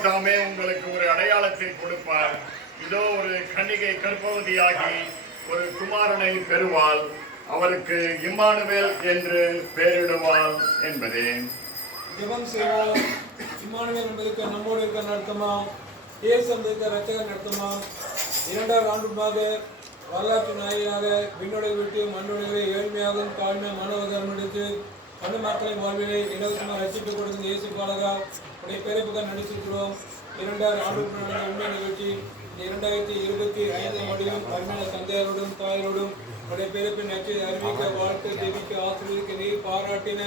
ஆண்டவர் தாமே உங்களுக்கு ஒரு அடையாளத்தை கொடுப்பார். இதோ ஒரு கன்னிகை கர்ப்பவதியாகி ஒரு குமாரனை பெறுவாள். அவருக்கு இம்மானுவேல் என்று பெயரிடுவாள் என்பதே. ஜெபம் செய்வோம். இம்மானுவேல் என்பதற்கு நம்மோடு இருக்கிற அர்த்தமா, இயேசு என்பதற்கு ரட்சகர் அர்த்தமா, 2,000 ஆண்டுமாக வரலாற்று நாயகனாக விண்ணுடைய விட்டு மண்ணுடைய ஏழ்மையாகவும் தாழ்மையாக மாணவர்கள் எடுத்து அந்த மக்களின் வாழ்வினை இலவசமாக ரசித்துக் கொடுக்கும் இயேசு பாலகா உடைய பிறப்புகள் நடித்திருக்கிறோம். 2,000 ஆண்டுக்கு நடந்த உண்மை நிகழ்ச்சி 2025 ஆண்டிலும் அருமையான தந்தையரோடும் தாயரோடும் உடைய பிறப்பின் நச்சை அறிவிக்க வாழ்க்கை ஜெபிக்க ஆசிரியருக்கு நீர் பாராட்டின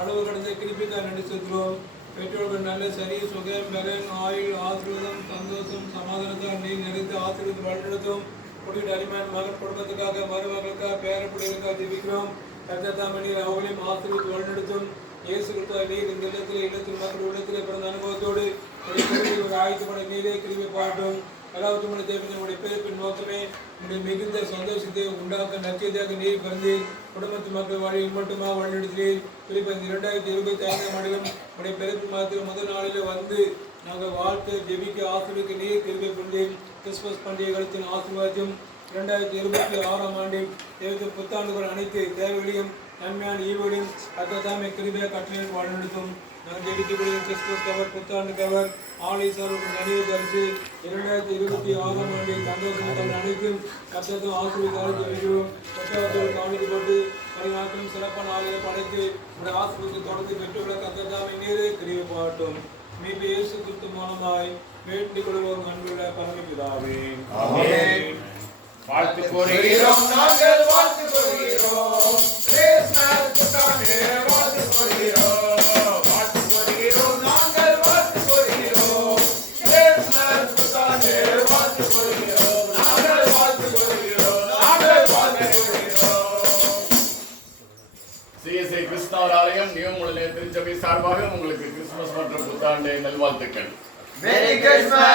அளவு கடந்த கிருப்பிக்காக நடித்திருக்கிறோம். பெற்றோர்கள் நல்ல சரி சுகம் பலன் ஆயுள் ஆசீர்வாதம் சந்தோஷம் சமாதானத்தால் நீர் நிறைத்து ஆசீர்வாதம் வழிநடத்தும். குடியில் அருமையான மகன் குடும்பத்துக்காக மருமகளுக்காக பேரப்பிள்ளைகளுக்காக ஜெபிக்கிறோம். கர்த்தர் அவங்களையும் ஆசீர்வாதம் வழிநடத்தும். இயேசு கிறிஸ்துவாய் நீர் இந்த இல்லத்தில் மக்கள் உள்ளத்திலே பிறந்த அனுபவத்தோடு ஆயத்தப்பட நீரே கிருபை பாட்டும். எல்லாவற்றுமுடைய தேவனுடைய பிறப்பின் நோக்கமே உடைய மிகுந்த சந்தோஷத்தை உண்டாக்க நச்சத்தையாக நீர் பிறந்து குடும்பத்து மக்கள் வாழ மட்டுமா வழிநடத்தினீர். குறிப்பாக 2025 ஆண்டிலும் உடைய பிறப்பு மாதத்தில் முதல் நாளில் வந்து நாங்கள் வாழ்க்கை ஜெபிக்க ஆசிரியருக்கு நீர் கிருபை கொண்டேன். கிறிஸ்துமஸ் பண்டிகை காலத்தின் ஆசீர்வாதம் 2026 ஆண்டில் தேவத்தின் புத்தாண்டுகள் அனைத்து தேவைகளையும் நன்மையான ஈவோடையும் கர்த்தர் கிருபையாக கட்டளை வழிநடத்தும். நாங்கள் ஜெபிக்கக்கூடிய கிறிஸ்துமஸ் கவர் புத்தாண்டு கவர் ஆலீஸ்வரருக்கு நினைவு பரிசு 2026 ஆண்டில் சந்தோஷம் அனைத்தும் கர்த்தர் ஆசீர்வாதம் ஜெபிக்கிறோம். கர்த்தர் காணிக்கு போட்டு பரிமாற்றம் சிறப்பான ஆலய படைத்து இந்த ஆசீர்வாதத்தை தொடர்ந்து பெற்றுள்ள கர்த்தர் நீரே கிருபை பாட்டும். மீண்டும் இயேசு கிறிஸ்து மூலமாய் வேண்டிக் கொள்வோம் அன்புள்ள பரமபிதாவே. ஆமென். வாழ்த்து கூறுகிறோம், நாங்கள் வாழ்த்து கூறுகிறோம். கிறிஸ்மஸ் புத்தாண்டே வாழ்த்து கூறுகிறோம். வாழ்த்து கூறுகிறோம், நாங்கள் வாழ்த்து கூறுகிறோம். கிறிஸ்மஸ் புத்தாண்டே வாழ்த்து கூறுகிறோம். நாங்கள் வாழ்த்து கூறுகிறோம். நாங்கள் வாழ்த்து கூறுகிறோம். சிஎஸ்ஐ கிறிஸ்தவர் ஆலயம் நியூமுள்ள திருச்சபை சார்பாக உங்களுக்கு கிறிஸ்துமஸ் மற்றும் புத்தாண்டு நல்வாழ்த்துக்கள். Merry Christmas.